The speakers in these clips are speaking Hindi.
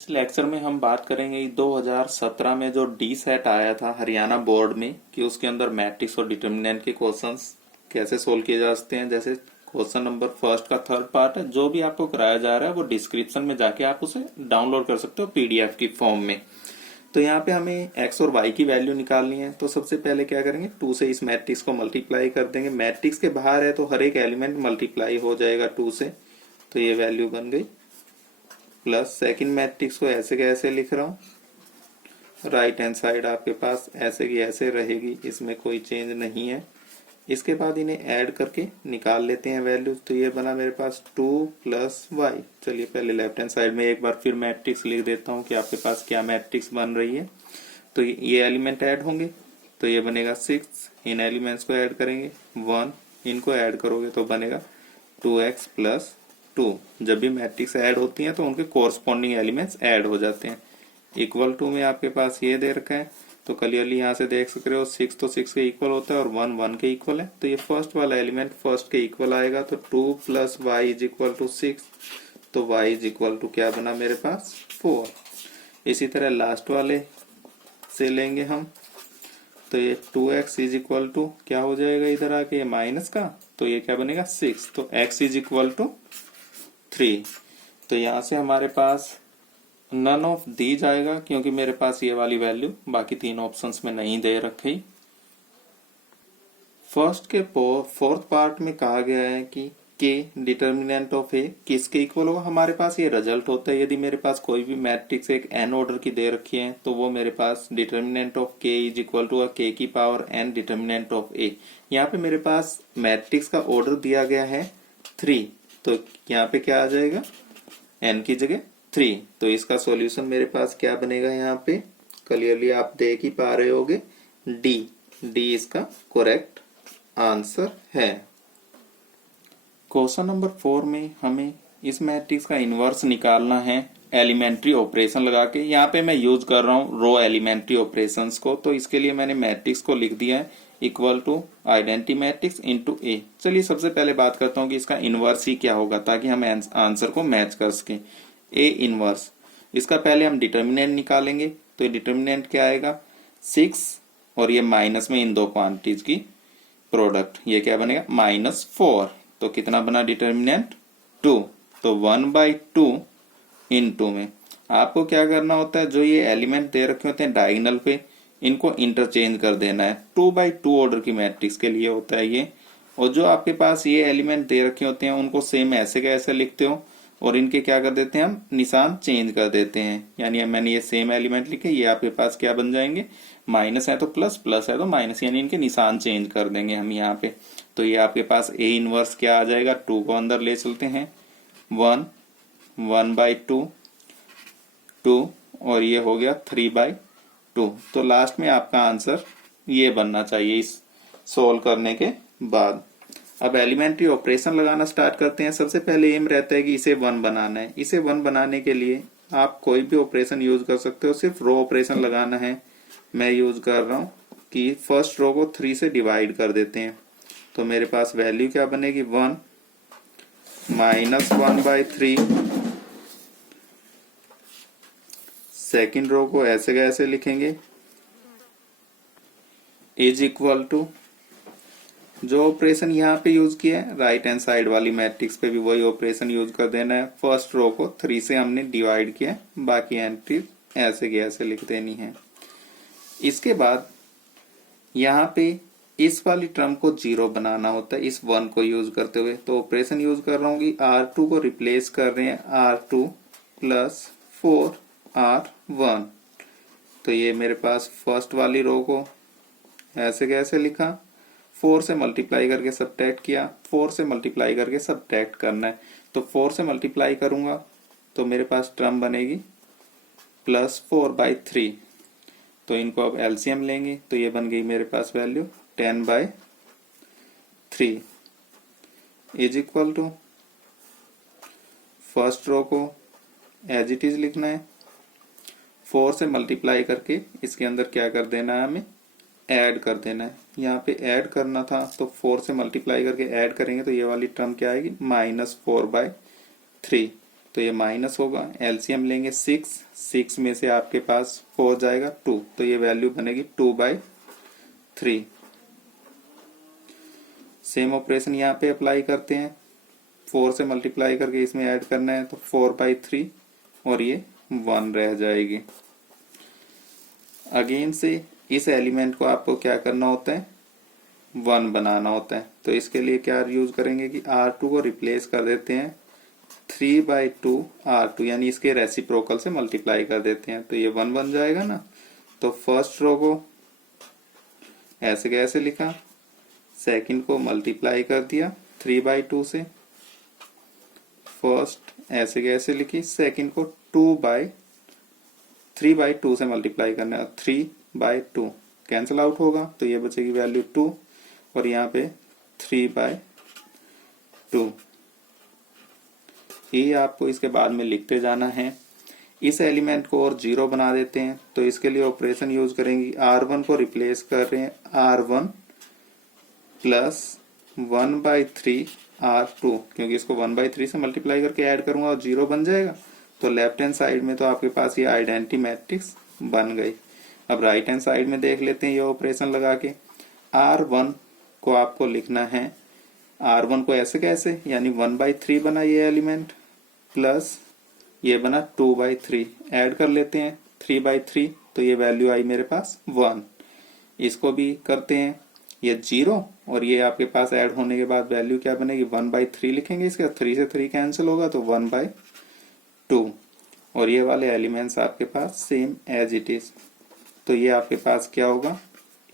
इस लेक्चर में हम बात करेंगे 2017 में जो डी सेट आया था हरियाणा बोर्ड में कि उसके अंदर मैट्रिक्स और डिटर्मिनेंट के क्वेश्चंस कैसे सोल्व किए जा सकते हैं। जैसे क्वेश्चन नंबर फर्स्ट का थर्ड पार्ट है, जो भी आपको कराया जा रहा है वो डिस्क्रिप्शन में जाके आप उसे डाउनलोड कर सकते हो पीडीएफ की फॉर्म में। तो यहाँ पे हमें एक्स और वाई की वैल्यू निकालनी है। तो सबसे पहले क्या करेंगे, 2 से इस मैट्रिक्स को मल्टीप्लाई कर देंगे। मैट्रिक्स के बाहर है तो हर एक एलिमेंट मल्टीप्लाई हो जाएगा 2 से, तो ये वैल्यू बन गई। प्लस सेकंड मैट्रिक्स को ऐसे के ऐसे लिख रहा हूं, राइट हैंड साइड आपके पास ऐसे की ऐसे रहेगी, इसमें कोई चेंज नहीं है। इसके बाद इन्हें ऐड करके निकाल लेते हैं वैल्यू। तो ये बना मेरे पास 2 प्लस वाई। चलिए पहले लेफ्ट हैंड साइड में एक बार फिर मैट्रिक्स लिख देता हूं कि आपके पास क्या मैट्रिक्स बन रही है। तो ये एलिमेंट ऐड होंगे तो ये बनेगा 6, इन एलिमेंट्स को ऐड करेंगे 1, इनको ऐड करोगे तो बनेगा 2x प्लस 2। जब भी मैट्रिक्स ऐड होती हैं तो उनके कोरस्पॉन्डिंग एलिमेंट्स ऐड हो जाते हैं। इक्वल टू में आपके पास ये दे रखा है तो क्लियरली यहाँ से देख सक रहे हो 6 तो 6 के इक्वल होता है और 1 1 के इक्वल है। तो ये फर्स्ट वाला एलिमेंट फर्स्ट के इक्वल आएगा। तो 2 plus Y is equal to 6, तो y इज इक्वल टू क्या बना मेरे पास 4। इसी तरह लास्ट वाले से लेंगे हम, तो ये 2x इज इक्वल टू क्या हो जाएगा इधर आके माइनस का, तो ये क्या बनेगा 6। तो x इज इक्वल टू 3। तो यहां से हमारे पास नन ऑफ दी जाएगा क्योंकि मेरे पास ये वाली वैल्यू बाकी तीन ऑप्शंस में नहीं दे रखी। फर्स्ट के फोर्थ पार्ट में कहा गया है कि के डिटर्मिनेंट ऑफ ए किसके इक्वल होगा। हमारे पास ये रिजल्ट होता है। यदि मेरे पास कोई भी मैट्रिक्स एक एन ऑर्डर की दे रखी है तो वो मेरे पास डिटर्मिनेंट ऑफ के इज इक्वल टू के की पावर एन डिटर्मिनेंट ऑफ ए। यहाँ पे मेरे पास मैट्रिक्स का ऑर्डर दिया गया है 3, तो यहाँ पे क्या आ जाएगा n की जगह 3। तो इसका सॉल्यूशन मेरे पास क्या बनेगा, यहाँ पे क्लियरली आप देख ही पा रहे होगे डी इसका करेक्ट आंसर है। क्वेश्चन नंबर 4 में हमें इस मैट्रिक्स का इनवर्स निकालना है एलिमेंट्री ऑपरेशन लगा के। यहाँ पे मैं यूज कर रहा हूँ रो एलिमेंट्री ऑपरेशंस को। तो इसके लिए मैंने मैट्रिक्स को लिख दिया है equal to identity matrix into A. चलिए सबसे पहले बात करता हूँ कि इसका इनवर्स ही क्या होगा ताकि हम आंसर को मैच कर सकें। ए इनवर्स, इसका पहले हम डिटर्मिनेंट निकालेंगे। तो ये डिटर्मिनेंट क्या आएगा 6 और ये माइनस में इन दो क्वांटिटीज की प्रोडक्ट, ये क्या बनेगा -4। तो कितना बना डिटर्मिनेंट 2। तो 1/2 इन 2 में आपको क्या करना होता है, जो ये एलिमेंट दे रखे होते हैं डायगोनल पे इनको इंटरचेंज कर देना है। 2/2 ऑर्डर की मैट्रिक्स के लिए होता है ये। और जो आपके पास ये एलिमेंट दे रखे होते हैं उनको सेम ऐसे का ऐसे लिखते हो और इनके क्या कर देते हैं हम निशान चेंज कर देते हैं। यानी मैंने ये सेम एलिमेंट लिखे, ये आपके पास क्या बन जाएंगे, माइनस है तो प्लस, प्लस है तो माइनस, यानी इनके निशान चेंज कर देंगे हम यहाँ पे। तो ये आपके पास ए इनवर्स क्या आ जाएगा, 2 को अंदर ले चलते हैं 1 1/2 2 और ये हो गया 3/2। तो लास्ट में आपका आंसर ये बनना चाहिए इस सोल्व करने के बाद। अब एलिमेंट्री ऑपरेशन लगाना स्टार्ट करते हैं। सबसे पहले एम रहता है कि इसे 1 बनाना है। इसे 1 बनाने के लिए आप कोई भी ऑपरेशन यूज कर सकते हो, सिर्फ रो ऑपरेशन लगाना है। मैं यूज कर रहा हूं कि फर्स्ट रो को 3 से डिवाइड कर देते हैं। तो मेरे पास वैल्यू क्या बनेगी 1 -1/3। सेकेंड रो को ऐसे का ऐसे लिखेंगे इज इक्वल टू, जो ऑपरेशन यहाँ पे यूज किया है राइट हैंड साइड वाली मैट्रिक्स पे भी वही ऑपरेशन यूज कर देना है। फर्स्ट रो को 3 से हमने डिवाइड किया, बाकी एंट्री ऐसे के ऐसे लिख देनी है। इसके बाद यहाँ पे इस वाली टर्म को 0 बनाना होता है इस 1 को यूज करते हुए। तो ऑपरेशन यूज कर रहा हूँ कि R2 को रिप्लेस कर रहे हैं R2 प्लस 4R1। तो ये मेरे पास फर्स्ट वाली रो को ऐसे कैसे लिखा, 4 से मल्टीप्लाई करके सब्ट्रैक्ट किया, 4 से मल्टीप्लाई करके सब्ट्रैक्ट करना है। तो 4 से मल्टीप्लाई करूंगा तो मेरे पास टर्म बनेगी +4/3। तो इनको अब एलसीएम लेंगे तो ये बन गई मेरे पास value 10/3 is equal to, first row को एज इट इज लिखना है, 4 से मल्टीप्लाई करके इसके अंदर क्या कर देना है, हमें ऐड कर देना है। यहाँ पे ऐड करना था तो 4 से मल्टीप्लाई करके ऐड करेंगे तो ये वाली टर्म क्या आएगी -4/3। तो ये माइनस होगा। एलसीएम लेंगे 6 में से आपके पास 4 जाएगा 2, तो ये वैल्यू बनेगी 2/3। सेम ऑपरेशन यहाँ पे अप्लाई करते हैं, 4 से मल्टीप्लाई करके इसमें ऐड करना है, तो 4/3 और ये 1 रह जाएगी। अगेन से इस एलिमेंट को आपको क्या करना होता है, 1 बनाना होता है। तो इसके लिए क्या यूज करेंगे कि R2 को रिप्लेस कर देते हैं 3/2 R2, यानी इसके रेसिप्रोकल से मल्टीप्लाई कर देते हैं, तो ये 1 बन जाएगा ना। तो फर्स्ट रो को ऐसे कैसे लिखा, सेकंड को मल्टीप्लाई कर दिया 3/2 से, फर्स्ट ऐसे कैसे लिखी, सेकंड को 3/2 से मल्टीप्लाई करना है, 3/2 कैंसिल आउट होगा, तो ये बचेगी वैल्यू 2 और यहाँ पे 3/2। ये आपको इसके बाद में लिखते जाना है। इस एलिमेंट को और 0 बना देते हैं, तो इसके लिए ऑपरेशन यूज करेंगे। R1 को रिप्लेस कर रहे हैं R1 प्लस 1/3 R2, क्योंकि इसको 1/3 से मल्टीप्लाई करके ऐड करूंगा और 0 बन जाएगा। तो लेफ्ट हैंड साइड में तो आपके पास ये आइडेंटिटी मैट्रिक्स बन गई। अब राइट हैंड साइड में देख लेते हैं ये ऑपरेशन लगा के। R1 को आपको लिखना है, R1 को ऐसे कैसे, यानी 1/3 बना ये एलिमेंट, प्लस ये बना 2/3, ऐड कर लेते हैं 3/3, तो ये वैल्यू आई मेरे पास 1। इसको भी करते हैं, ये 0 और ये आपके पास ऐड होने के बाद वैल्यू क्या बनेगी, 1/3 लिखेंगे, इसका 3 से 3 कैंसिल होगा, तो 1/2। और ये वाले एलिमेंट्स आपके पास सेम एज इट इज, तो ये आपके पास क्या होगा,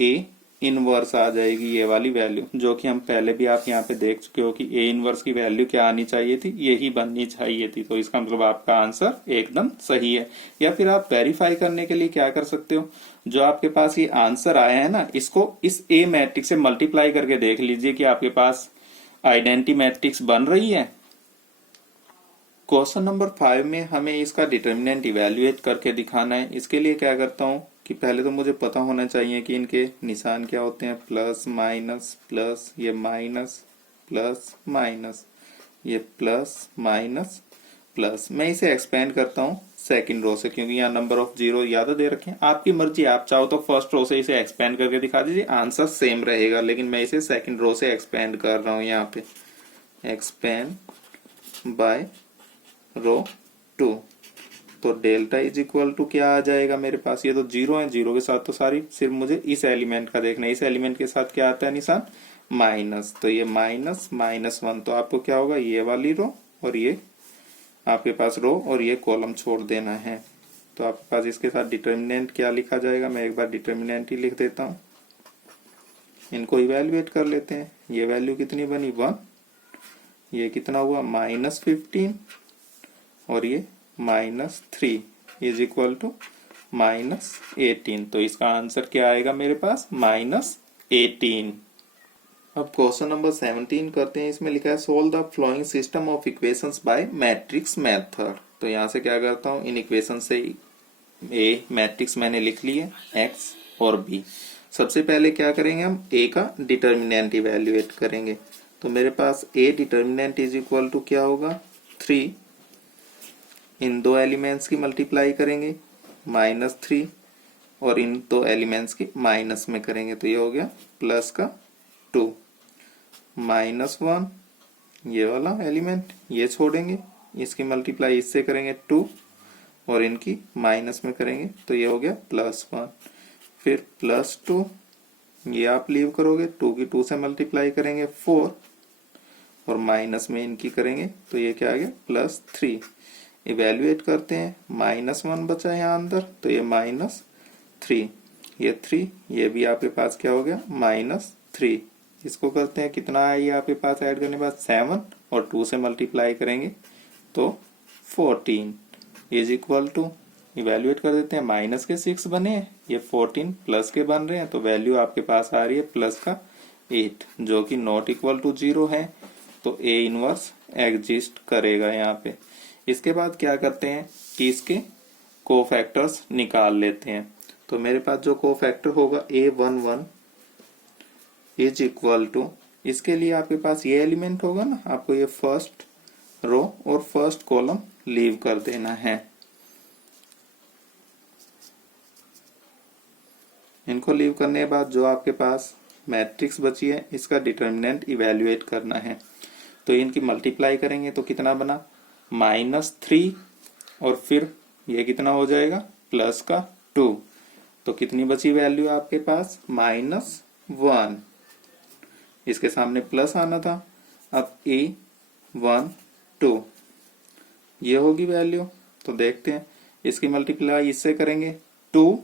ए इनवर्स आ जाएगी ये वाली वैल्यू, जो कि हम पहले भी आप यहाँ पे देख चुके हो कि ए इनवर्स की वैल्यू क्या आनी चाहिए थी, यही बननी चाहिए थी। तो इसका मतलब आपका आंसर एकदम सही है। या फिर आप वेरीफाई करने के लिए क्या कर सकते हो, जो आपके पास ये आंसर आया है ना, इसको इस ए मैट्रिक्स से मल्टीप्लाई करके देख लीजिए कि आपके पास आइडेंटिटी मैट्रिक्स बन रही है। क्वेश्चन नंबर 5 में हमें इसका डिटर्मिनेंट इवेल्युएट करके दिखाना है। इसके लिए क्या करता हूं कि पहले तो मुझे पता होना चाहिए कि इनके निशान क्या होते हैं, प्लस माइनस प्लस, ये माइनस प्लस माइनस, ये प्लस माइनस प्लस। मैं इसे एक्सपेंड करता हूं सेकंड रो से, क्योंकि यहाँ नंबर ऑफ 0 याद दे रखे हैं। आपकी मर्जी, आप चाहो तो फर्स्ट रो से इसे एक्सपेंड करके दिखा दीजिए, आंसर सेम रहेगा, लेकिन मैं इसे सेकंड रो से एक्सपेंड कर रहा हूं। यहाँ पे एक्सपेंड बाय रो 2, तो डेल्टा इज इक्वल टू क्या आ जाएगा मेरे पास, ये तो 0 है, 0 के साथ तो सारी, सिर्फ मुझे इस एलिमेंट का देखना है। इस एलिमेंट के साथ क्या आता है निशान, माइनस, तो ये माइनस -1, तो आपको क्या होगा, ये वाली रो और ये आपके पास रो और ये कॉलम छोड़ देना है। तो आपके पास इसके साथ डिटर्मिनेंट क्या लिखा जाएगा, मैं एक बार डिटर्मिनेंट ही लिख देता हूं। इनको इवेल्युएट कर लेते हैं। ये वैल्यू कितनी बनी, 1, ये कितना हुआ -15 और ये -3 इज इक्वल टू -18। तो इसका आंसर क्या आएगा मेरे पास, -18। अब क्वेश्चन नंबर 17 करते हैं। इसमें लिखा है solve the flowing system of equations bye matrix method. तो यहाँ से क्या करता हूँ, इन इक्वेशन से ए मैट्रिक्स मैंने लिख ली है, एक्स और बी। सबसे पहले क्या करेंगे, हम ए का डिटर्मिनेंट इवेल्युएट करेंगे। तो मेरे पास A determinant is equal to क्या होगा, 3, इन दो एलिमेंट्स की मल्टीप्लाई करेंगे -3 और इन दो एलिमेंट्स की माइनस में करेंगे, तो ये हो गया प्लस का 2, -1 ये वाला एलिमेंट ये छोड़ेंगे, इसकी मल्टीप्लाई इससे करेंगे 2 और इनकी माइनस में करेंगे, तो ये हो गया +1। फिर +2 ये आप लीव करोगे, 2 की 2 से मल्टीप्लाई करेंगे 4 और माइनस में इनकी करेंगे, तो ये क्या आ गया +3। इवेल्युएट करते हैं, -1 बचा है यहाँ अंदर, तो ये -3, ये 3, ये भी आपके पास क्या हो गया -3। इसको करते हैं, कितना है ये आपके पास ऐड करने के बाद 7 और 2 से मल्टीप्लाई करेंगे तो 14 इज इक्वल टू, इवेल्युएट कर देते हैं, माइनस के 6 बने, ये 14 प्लस के बन रहे हैं, तो वैल्यू आपके पास आ रही है प्लस का 8, जो कि नॉट इक्वल टू 0 है, तो ए इनवर्स एग्जिस्ट करेगा यहाँ पे। इसके बाद क्या करते हैं कि इसके कोफैक्टर्स निकाल लेते हैं। तो मेरे पास जो कोफैक्टर होगा A11 इज इक्वल टू, इसके लिए आपके पास ये एलिमेंट होगा ना, आपको ये फर्स्ट रो और फर्स्ट कॉलम लीव कर देना है। इनको लीव करने के बाद जो आपके पास मैट्रिक्स बची है इसका डिटर्मिनेंट इवेल्युएट करना है। तो इनकी मल्टीप्लाई करेंगे तो कितना बना, -3 और फिर ये कितना हो जाएगा प्लस का 2। तो कितनी बची वैल्यू आपके पास, -1। इसके सामने प्लस आना था। अब A1 2 ये होगी वैल्यू। तो देखते हैं इसकी मल्टीप्लाई इससे करेंगे 2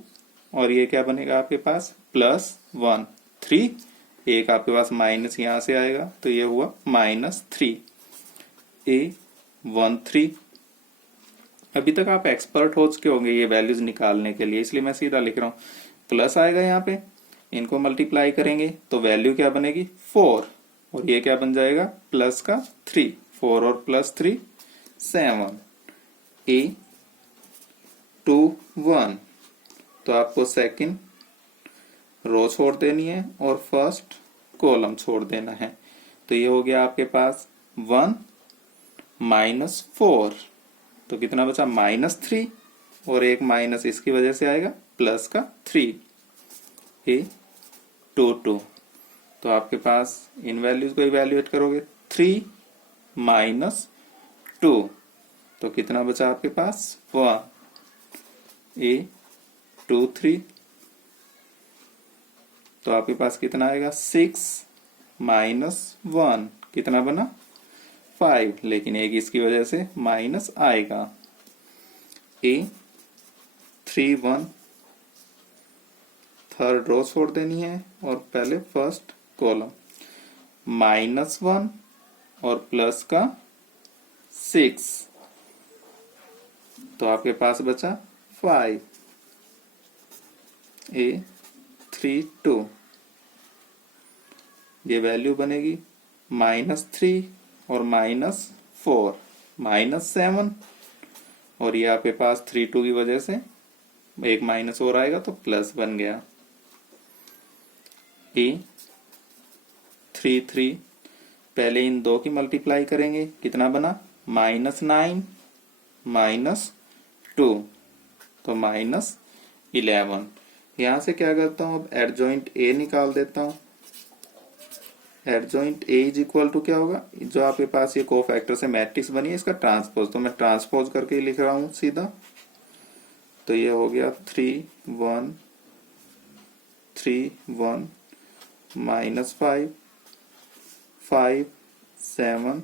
और ये क्या बनेगा आपके पास +1 3। एक आपके पास माइनस यहां से आएगा तो ये हुआ -3 A13। अभी तक आप एक्सपर्ट हो चुके होंगे ये वैल्यूज निकालने के लिए, इसलिए मैं सीधा लिख रहा हूं। प्लस आएगा यहाँ पे, इनको मल्टीप्लाई करेंगे तो वैल्यू क्या बनेगी 4 और ये क्या बन जाएगा प्लस का 3। 4 और +3 7 A21। तो आपको सेकंड रो छोड़ देनी है और फर्स्ट कॉलम छोड़ देना है। तो ये हो गया आपके पास 1 -4। तो कितना बचा -3 और एक माइनस इसकी वजह से आएगा प्लस का 3 A22। तो आपके पास इन वैल्यूज को इवेल्युएट करोगे 3 -2 तो कितना बचा आपके पास 1 A23। तो आपके पास कितना आएगा 6 -1 कितना बना 5, लेकिन एक इसकी वजह से माइनस आएगा। A31 थर्ड रो छोड़ देनी है और पहले फर्स्ट कॉलम -1 और प्लस का 6। तो आपके पास बचा 5 A32। ये वैल्यू बनेगी -3 और -4 -7 और ये आपके पास 32 की वजह से एक माइनस और आएगा तो प्लस बन गया। A33 पहले इन दो की मल्टीप्लाई करेंगे, कितना बना -9 -2 तो -11। यहां से क्या करता हूं, अब एडजॉइंट A निकाल देता हूं। Adjoint A is equal to क्या होगा, जो आपके पास ये कोफैक्टर से मैट्रिक्स बनी है इसका ट्रांसपोज। तो मैं ट्रांसपोज करके लिख रहा हूं सीधा। तो ये हो गया 3 1 3 1 -5 5 7